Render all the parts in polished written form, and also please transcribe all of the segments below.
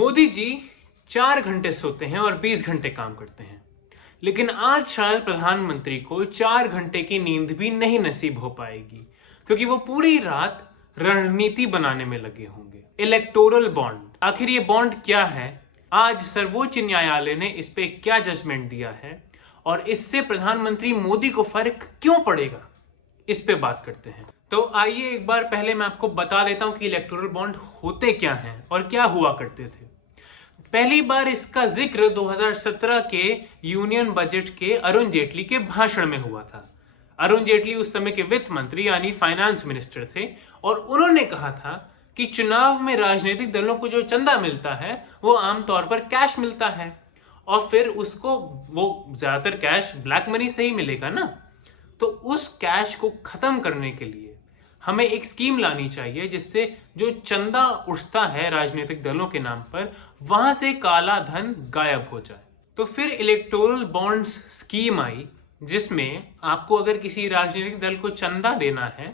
मोदी जी 4 घंटे सोते हैं और 20 घंटे काम करते हैं, लेकिन आज शायद प्रधानमंत्री को 4 घंटे की नींद भी नहीं नसीब हो पाएगी, क्योंकि वो पूरी रात रणनीति बनाने में लगे होंगे। इलेक्टोरल बॉन्ड, आखिर ये बॉन्ड क्या है? आज सर्वोच्च न्यायालय ने इस पे क्या जजमेंट दिया है और इससे प्रधानमंत्री मोदी को फर्क क्यों पड़ेगा, इस पे बात करते हैं। तो आइए एक बार पहले मैं आपको बता देता हूं कि इलेक्टोरल बॉन्ड होते क्या हैं और क्या हुआ करते थे। पहली बार इसका जिक्र 2017 के यूनियन बजट के अरुण जेटली के भाषण में हुआ था। अरुण जेटली उस समय के वित्त मंत्री यानी फाइनेंस मिनिस्टर थे और उन्होंने कहा था कि चुनाव में राजनीतिक दलों को जो चंदा मिलता है वो आमतौर पर कैश मिलता है और फिर उसको वो ज्यादातर कैश ब्लैक मनी से ही मिलेगा ना। तो उस कैश को खत्म करने के लिए हमें एक स्कीम लानी चाहिए जिससे जो चंदा उठता है राजनीतिक दलों के नाम पर वहां से काला धन गायब हो जाए। तो फिर इलेक्टोरल बॉन्ड्स स्कीम आई, जिसमें आपको अगर किसी राजनीतिक दल को चंदा देना है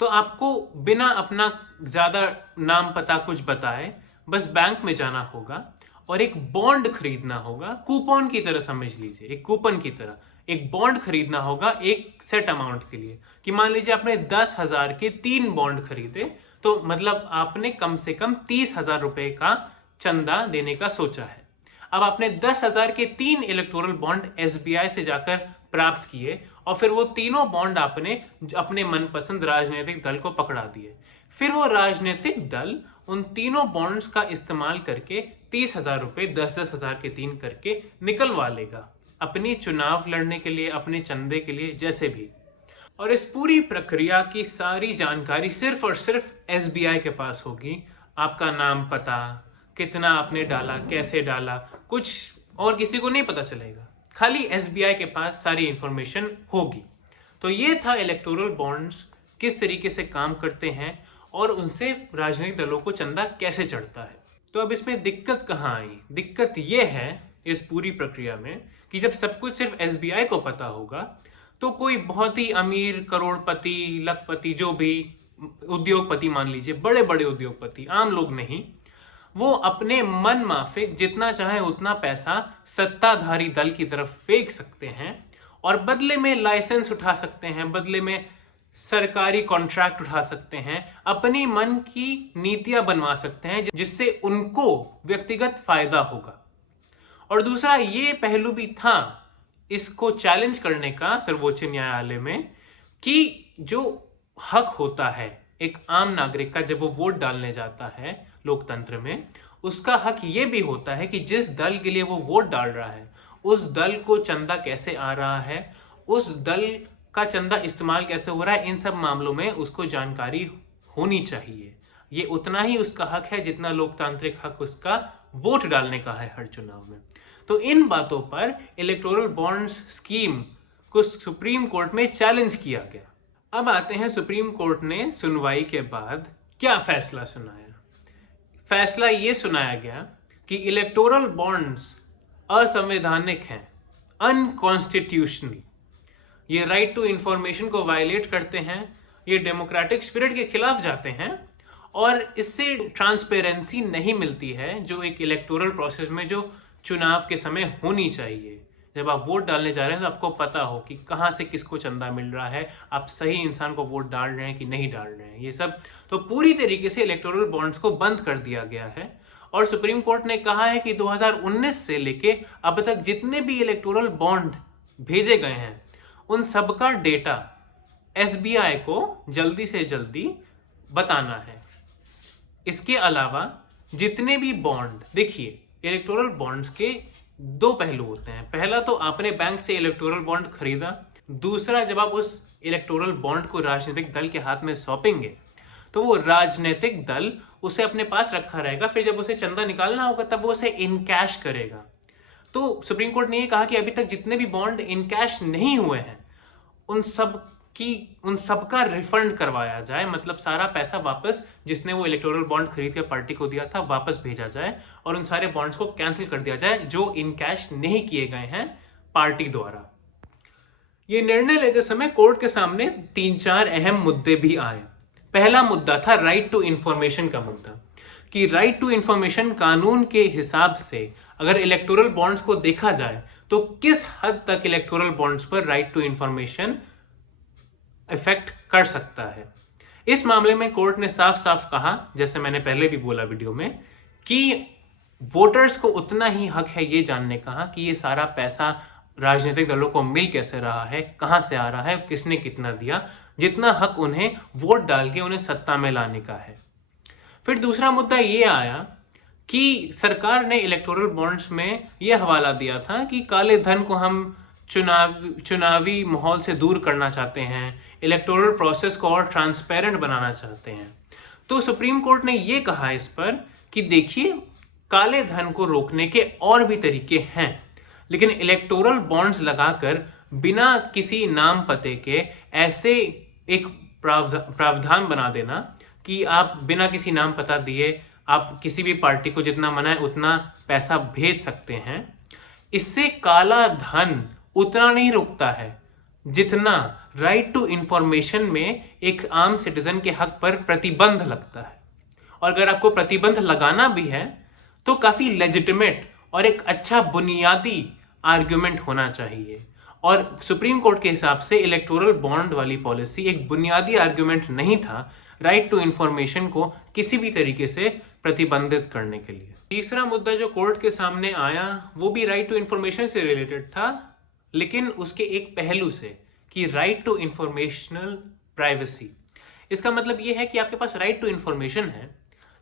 तो आपको बिना अपना ज्यादा नाम पता कुछ बताए बस बैंक में जाना होगा और एक बॉन्ड खरीदना होगा। कूपन की तरह समझ लीजिए, एक कूपन की तरह एक बॉन्ड खरीदना होगा एक सेट अमाउंट के लिए। कि मान लीजिए आपने 10,000 के 3 बॉन्ड खरीदे, तो मतलब आपने कम से कम 30,000 रुपए का चंदा देने का सोचा है। अब आपने 10,000 के 3 इलेक्टोरल बॉन्ड एसबीआई से जाकर प्राप्त किए और फिर वो तीनों बॉन्ड आपने अपने मनपसंद राजनीतिक दल को पकड़ा दिए। फिर वो राजनीतिक दल उन तीनों बॉन्ड्स का इस्तेमाल करके 30,000 रुपए 10-10,000 के 3 करके निकलवा लेगा अपनी चुनाव लड़ने के लिए, अपने चंदे के लिए, जैसे भी। और इस पूरी प्रक्रिया की सारी जानकारी सिर्फ और सिर्फ एसबीआई के पास होगी। आपका नाम, पता, कितना आपने डाला, कैसे डाला, कुछ और किसी को नहीं पता चलेगा। खाली एसबीआई के पास सारी इंफॉर्मेशन होगी। तो ये था इलेक्टोरल बॉन्ड्स किस तरीके से काम करते हैं और उनसे राजनीतिक दलों को चंदा कैसे चढ़ता है। तो अब इसमें दिक्कत कहाँ आई? दिक्कत ये है इस पूरी प्रक्रिया में कि जब सब कुछ सिर्फ एसबीआई को पता होगा तो कोई बहुत ही अमीर, करोड़पति, लखपति, जो भी उद्योगपति, मान लीजिए बड़े बड़े उद्योगपति, आम लोग नहीं, वो अपने मन माफिक जितना चाहे उतना पैसा सत्ताधारी दल की तरफ फेंक सकते हैं और बदले में लाइसेंस उठा सकते हैं, बदले में सरकारी कॉन्ट्रैक्ट उठा सकते हैं, अपनी मन की नीतियां बनवा सकते हैं जिससे उनको व्यक्तिगत फायदा होगा। और दूसरा ये पहलू भी था इसको चैलेंज करने का सर्वोच्च न्यायालय में कि जो हक होता है एक आम नागरिक का जब वो वोट डालने जाता है लोकतंत्र में, उसका हक ये भी होता है कि जिस दल के लिए वो वोट डाल रहा है उस दल को चंदा कैसे आ रहा है, उस दल का चंदा इस्तेमाल कैसे हो रहा है, इन सब मामलों में उसको जानकारी होनी चाहिए। ये उतना ही उसका हक है जितना लोकतांत्रिक हक उसका वोट डालने का है हर चुनाव में। तो इन बातों पर इलेक्टोरल बॉन्ड्स स्कीम को सुप्रीम कोर्ट में चैलेंज किया गया। अब आते हैं सुप्रीम कोर्ट ने सुनवाई के बाद क्या फैसला सुनाया। फैसला ये सुनाया गया कि इलेक्टोरल बॉन्ड्स असंवैधानिक हैं, अनकॉन्स्टिट्यूशनल। ये राइट टू इंफॉर्मेशन को वायलेट करते हैं, ये डेमोक्रेटिक स्पिरिट के खिलाफ जाते हैं और इससे ट्रांसपेरेंसी नहीं मिलती है जो एक इलेक्टोरल प्रोसेस में जो चुनाव के समय होनी चाहिए। जब आप वोट डालने जा रहे हैं तो आपको पता हो कि कहां से किसको चंदा मिल रहा है, आप सही इंसान को वोट डाल रहे हैं कि नहीं डाल रहे हैं, ये सब। तो पूरी तरीके से इलेक्टोरल बॉन्ड्स को बंद कर दिया गया है और सुप्रीम कोर्ट ने कहा है कि 2019 से लेके अब तक जितने भी इलेक्टोरल बॉन्ड भेजे गए हैं उन सबका डेटा एसबीआई को जल्दी से जल्दी बताना है। इसके अलावा जितने भी बॉन्ड, देखिए इलेक्टोरल बॉन्ड्स के 2 पहलू होते हैं। पहला तो आपने बैंक से इलेक्टोरल बॉन्ड खरीदा, दूसरा जब आप उस इलेक्टोरल बॉन्ड को राजनीतिक दल के हाथ में सौंपेंगे तो वो राजनीतिक दल उसे अपने पास रखा रहेगा, फिर जब उसे चंदा निकालना होगा तब वो उसे इन कैश करेगा। तो सुप्रीम कोर्ट ने ये कहा कि अभी तक जितने भी बॉन्ड इन कैश नहीं हुए हैं उन सब का रिफंड करवाया जाए, मतलब सारा पैसा वापस जिसने वो इलेक्टोरल बॉन्ड खरीद के पार्टी को दिया था वापस भेजा जाए और उन सारे बॉन्ड्स को कैंसिल कर दिया जाए जो इन कैश नहीं किए गए हैं पार्टी द्वारा। ये निर्णय लेते समय कोर्ट के सामने 3-4 अहम मुद्दे भी आए। पहला मुद्दा था राइट टू इंफॉर्मेशन का मुद्दा कि राइट टू इंफॉर्मेशन कानून के हिसाब से अगर इलेक्टोरल बॉन्ड्स को देखा जाए तो किस हद तक इलेक्टोरल बॉन्ड्स पर राइट टू इंफॉर्मेशन इफेक्ट कर सकता है। इस मामले में कोर्ट ने साफ साफ कहा, जैसे मैंने पहले भी बोला वीडियो में, कि वोटर्स को उतना ही हक है ये जानने का कि ये सारा पैसा राजनीतिक दलों को मिल कैसे रहा है, कहां से आ रहा है, किसने कितना दिया, जितना हक उन्हें वोट डाल के उन्हें सत्ता में लाने का है। फिर दूसरा मुद्दा ये आया कि सरकार ने इलेक्टोरल बॉन्ड्स में यह हवाला दिया था कि काले धन को हम चुनावी माहौल से दूर करना चाहते हैं, इलेक्टोरल प्रोसेस को और ट्रांसपेरेंट बनाना चाहते हैं। तो सुप्रीम कोर्ट ने यह कहा इस पर कि देखिए, काले धन को रोकने के और भी तरीके हैं, लेकिन इलेक्टोरल बॉन्ड्स लगाकर बिना किसी नाम पते के ऐसे एक प्रावधान बना देना कि आप बिना किसी नाम पता दिए आप किसी भी पार्टी को जितना मनाए उतना पैसा भेज सकते हैं, इससे काला धन उतना नहीं रुकता है जितना राइट टू इंफॉर्मेशन में एक आम सिटीजन के हक पर प्रतिबंध लगता है। और अगर आपको प्रतिबंध लगाना भी है तो काफी लेजिटिमेट और एक अच्छा बुनियादी आर्ग्यूमेंट होना चाहिए। और सुप्रीम कोर्ट के हिसाब से इलेक्टोरल बॉन्ड वाली पॉलिसी एक बुनियादी आर्ग्यूमेंट नहीं था राइट टू इंफॉर्मेशन को किसी भी तरीके से प्रतिबंधित करने के लिए। तीसरा मुद्दा जो कोर्ट के सामने आया वो भी राइट टू इंफॉर्मेशन से रिलेटेड था, लेकिन उसके एक पहलू से, कि राइट टू इंफॉर्मेशनल प्राइवेसी। इसका मतलब यह है कि आपके पास राइट टू इंफॉर्मेशन है,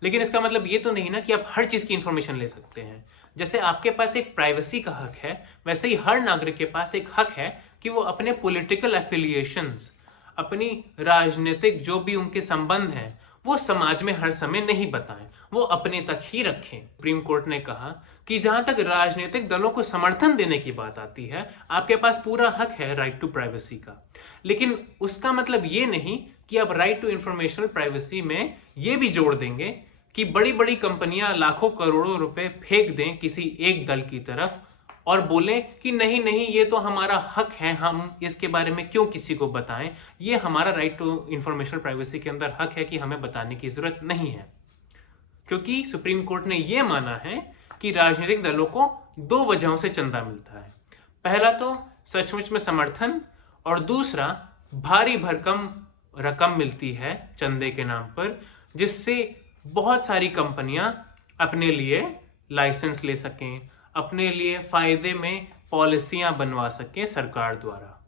लेकिन इसका मतलब ये तो नहीं ना कि आप हर चीज की इंफॉर्मेशन ले सकते हैं। जैसे आपके पास एक प्राइवेसी का हक है, वैसे ही हर नागरिक के पास एक हक है कि वो अपने पॉलिटिकल एफिलिएशंस, अपनी राजनीतिक जो भी उनके संबंध हैं, वो समाज में हर समय नहीं बताएं, वो अपने तक ही रखें। सुप्रीम कोर्ट ने कहा कि जहां तक राजनीतिक दलों को समर्थन देने की बात आती है, आपके पास पूरा हक है राइट टू प्राइवेसी का, लेकिन उसका मतलब ये नहीं कि आप राइट टू इंफॉर्मेशनल प्राइवेसी में ये भी जोड़ देंगे कि बड़ी बड़ी कंपनियां लाखों करोड़ों रुपए फेंक दें किसी एक दल की तरफ और बोलें कि नहीं नहीं, ये तो हमारा हक है, हम इसके बारे में क्यों किसी को बताएं, ये हमारा राइट टू इंफॉर्मेशनल प्राइवेसी के अंदर हक है कि हमें बताने की जरूरत नहीं है। क्योंकि सुप्रीम कोर्ट ने यह माना है कि राजनीतिक दलों को दो वजहों से चंदा मिलता है। पहला तो सचमुच में समर्थन, और दूसरा भारी भरकम रकम मिलती है चंदे के नाम पर, जिससे बहुत सारी कंपनियां अपने लिए लाइसेंस ले सकें, अपने लिए फायदे में पॉलिसियां बनवा सकें सरकार द्वारा।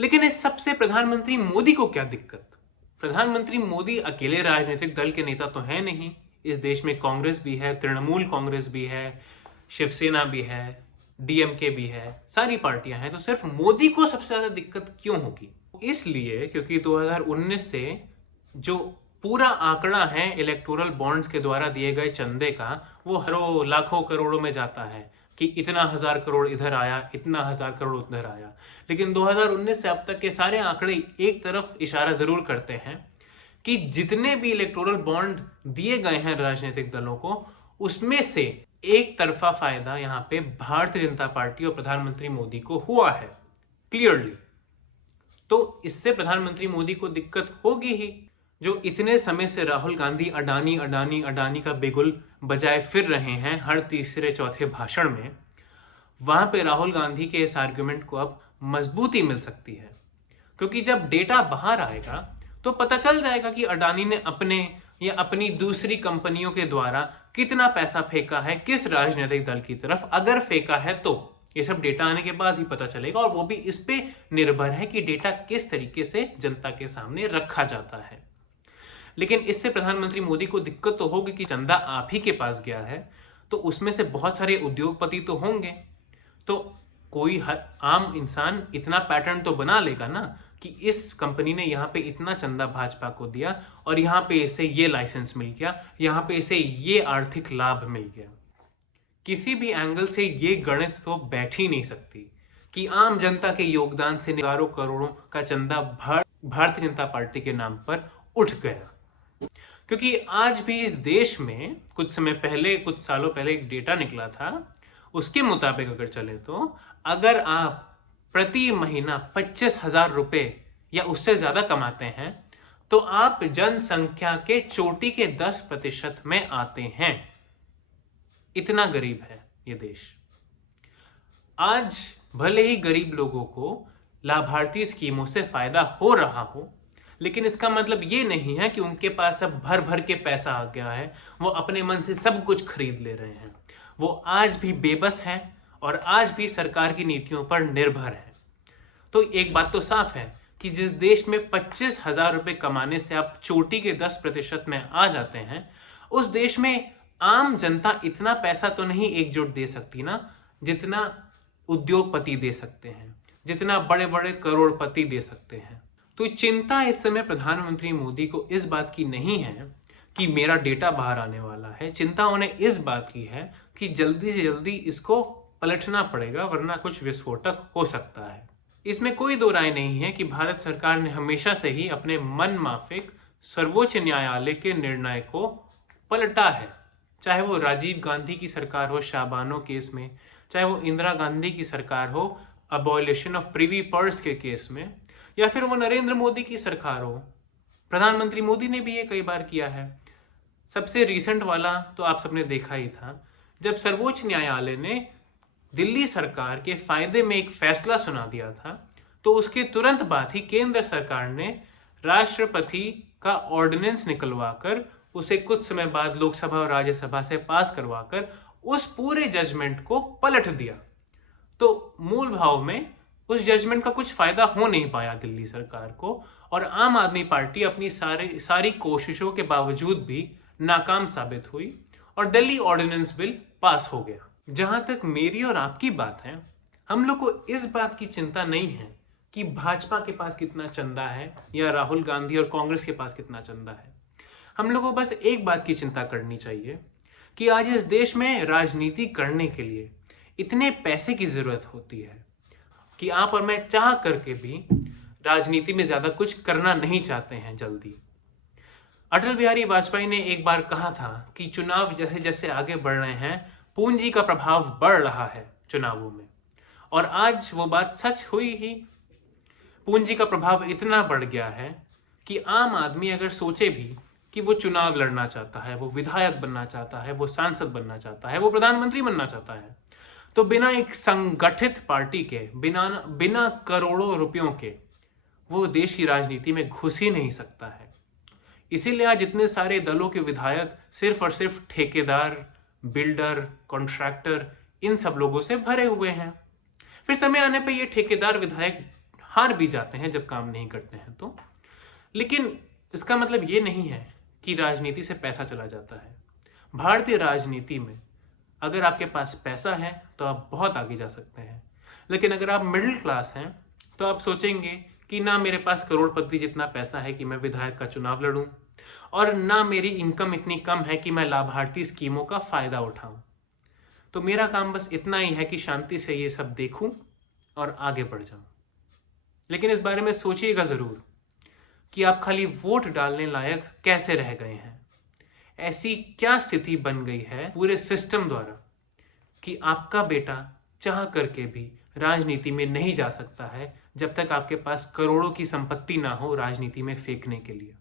लेकिन इस सबसे प्रधानमंत्री मोदी को क्या दिक्कत? प्रधानमंत्री मोदी अकेले राजनीतिक दल के नेता तो है नहीं, इस देश में कांग्रेस भी है, तृणमूल कांग्रेस भी है, शिवसेना भी है, डीएमके भी है, सारी पार्टियां हैं, तो सिर्फ मोदी को सबसे ज्यादा दिक्कत क्यों होगी? इसलिए क्योंकि 2019 से जो पूरा आंकड़ा है इलेक्टोरल बॉन्ड्स के द्वारा दिए गए चंदे का, वो हरों लाखों करोड़ों में जाता है कि इतना 1000 करोड़ इधर आया, इतना 1000 करोड़ उधर आया। लेकिन 2019 से अब तक के सारे आंकड़े एक तरफ इशारा जरूर करते हैं कि जितने भी इलेक्टोरल बॉन्ड दिए गए हैं राजनीतिक दलों को, उसमें से एक तरफा फायदा यहां पे भारतीय जनता पार्टी और प्रधानमंत्री मोदी को हुआ है क्लियरली। तो इससे प्रधानमंत्री मोदी को दिक्कत होगी ही। जो इतने समय से राहुल गांधी अडानी अडानी अडानी का बिगुल बजाए फिर रहे हैं हर तीसरे चौथे भाषण में, वहां पे राहुल गांधी के इस आर्गुमेंट को अब मजबूती मिल सकती है। क्योंकि जब डेटा बाहर आएगा तो पता चल जाएगा कि अडानी ने अपने या अपनी दूसरी कंपनियों के द्वारा कितना पैसा फेंका है किस राजनीतिक दल की तरफ, अगर फेंका है तो। ये सब डेटा आने के बाद ही पता चलेगा, और वो भी इस पे निर्भर है कि डेटा किस तरीके से जनता के सामने रखा जाता है। लेकिन इससे प्रधानमंत्री मोदी को दिक्कत तो होगी कि चंदा आप ही के पास गया है, तो उसमें से बहुत सारे उद्योगपति तो होंगे, तो कोई आम इंसान इतना पैटर्न तो बना लेगा ना कि इस कंपनी ने यहाँ पे इतना चंदा भाजपा को दिया और यहाँ पे इसे ये लाइसेंस मिल गया, यहाँ पे इसे ये आर्थिक लाभ मिल गया। किसी भी एंगल से ये गणित तो बैठ ही नहीं सकती कि आम जनता के योगदान से हजारों करोड़ों का चंदा भारतीय जनता पार्टी के नाम पर उठ गया। क्योंकि आज भी इस देश में कुछ समय पहले, कुछ सालों पहले एक डेटा निकला था, उसके मुताबिक अगर चले तो अगर आप प्रति महीना 25,000 रुपए या उससे ज्यादा कमाते हैं तो आप जनसंख्या के चोटी के 10% में आते हैं। इतना गरीब है ये देश। आज भले ही गरीब लोगों को लाभार्थी स्कीमों से फायदा हो रहा हो, लेकिन इसका मतलब ये नहीं है कि उनके पास अब भर भर के पैसा आ गया है, वो अपने मन से सब कुछ खरीद ले रहे हैं। वो आज भी बेबस हैं और आज भी सरकार की नीतियों पर निर्भर हैं। तो एक बात तो साफ है कि जिस देश में 25,000 रुपए कमाने से आप चोटी के 10% में आ जाते हैं, उस देश में आम जनता इतना पैसा तो नहीं एकजुट दे सकती ना, जितना उद्योगपति दे सकते हैं, जितना बड़े बड़े करोड़पति दे सकते हैं। तो चिंता इस समय प्रधानमंत्री मोदी को इस बात की नहीं है कि मेरा डेटा बाहर आने वाला है। चिंता उन्हें इस बात की है कि जल्दी से जल्दी इसको पलटना पड़ेगा, वरना कुछ विस्फोटक हो सकता है। इसमें कोई दो राय नहीं है कि भारत सरकार ने हमेशा से ही अपने मन माफिक सर्वोच्च न्यायालय के निर्णय को पलटा है। चाहे वो राजीव गांधी की सरकार हो शाबानो केस में, चाहे वो इंदिरा गांधी की सरकार हो अबॉलिशन ऑफ प्रिवी पर्स के केस में, या फिर वो नरेंद्र मोदी की सरकार हो। प्रधानमंत्री मोदी ने भी ये कई बार किया है। सबसे रिसेंट वाला तो आप सबने देखा ही था, जब सर्वोच्च न्यायालय ने दिल्ली सरकार के फायदे में एक फैसला सुना दिया था, तो उसके तुरंत बाद ही केंद्र सरकार ने राष्ट्रपति का ऑर्डिनेंस निकलवाकर उसे कुछ समय बाद लोकसभा और राज्यसभा से पास करवाकर उस पूरे जजमेंट को पलट दिया। तो मूल भाव में उस जजमेंट का कुछ फायदा हो नहीं पाया दिल्ली सरकार को, और आम आदमी पार्टी अपनी सारी कोशिशों के बावजूद भी नाकाम साबित हुई और दिल्ली ऑर्डिनेंस बिल पास हो गया। जहां तक मेरी और आपकी बात है, हम लोग को इस बात की चिंता नहीं है कि भाजपा के पास कितना चंदा है या राहुल गांधी और कांग्रेस के पास कितना चंदा है। हम लोग को बस एक बात की चिंता करनी चाहिए कि आज इस देश में राजनीति करने के लिए इतने पैसे की जरूरत होती है कि आप और मैं चाह करके भी राजनीति में ज्यादा कुछ करना नहीं चाहते हैं जल्दी। अटल बिहारी वाजपेयी ने एक बार कहा था कि चुनाव जैसे जैसे आगे बढ़ रहे हैं, पूंजी का प्रभाव बढ़ रहा है चुनावों में, और आज वो बात सच हुई ही। पूंजी का प्रभाव इतना बढ़ गया है कि आम आदमी अगर सोचे भी कि वो चुनाव लड़ना चाहता है, वो विधायक बनना चाहता है, वो सांसद बनना चाहता है, वो प्रधानमंत्री बनना चाहता है, तो बिना एक संगठित पार्टी के, बिना करोड़ों रुपयों के वो देश की राजनीति में घुस ही नहीं सकता है। इसीलिए आज इतने सारे दलों के विधायक सिर्फ और सिर्फ ठेकेदार, बिल्डर, कॉन्ट्रैक्टर, इन सब लोगों से भरे हुए हैं। फिर समय आने पर ये ठेकेदार विधायक हार भी जाते हैं जब काम नहीं करते हैं तो। लेकिन इसका मतलब ये नहीं है कि राजनीति से पैसा चला जाता है। भारतीय राजनीति में अगर आपके पास पैसा है तो आप बहुत आगे जा सकते हैं, लेकिन अगर आप मिडिल क्लास हैं तो आप सोचेंगे कि ना मेरे पास करोड़पति जितना पैसा है कि मैं विधायक का चुनाव लड़ूं, और ना मेरी इनकम इतनी कम है कि मैं लाभार्थी स्कीमों का फायदा उठाऊं। तो मेरा काम बस इतना ही है कि शांति से ये सब देखूं और आगे बढ़ जाऊं। लेकिन इस बारे में सोचिएगा जरूर कि आप खाली वोट डालने लायक कैसे रह गए हैं। ऐसी क्या स्थिति बन गई है पूरे सिस्टम द्वारा कि आपका बेटा चाह करके भी राजनीति में नहीं जा सकता है जब तक आपके पास करोड़ों की संपत्ति ना हो राजनीति में फेंकने के लिए।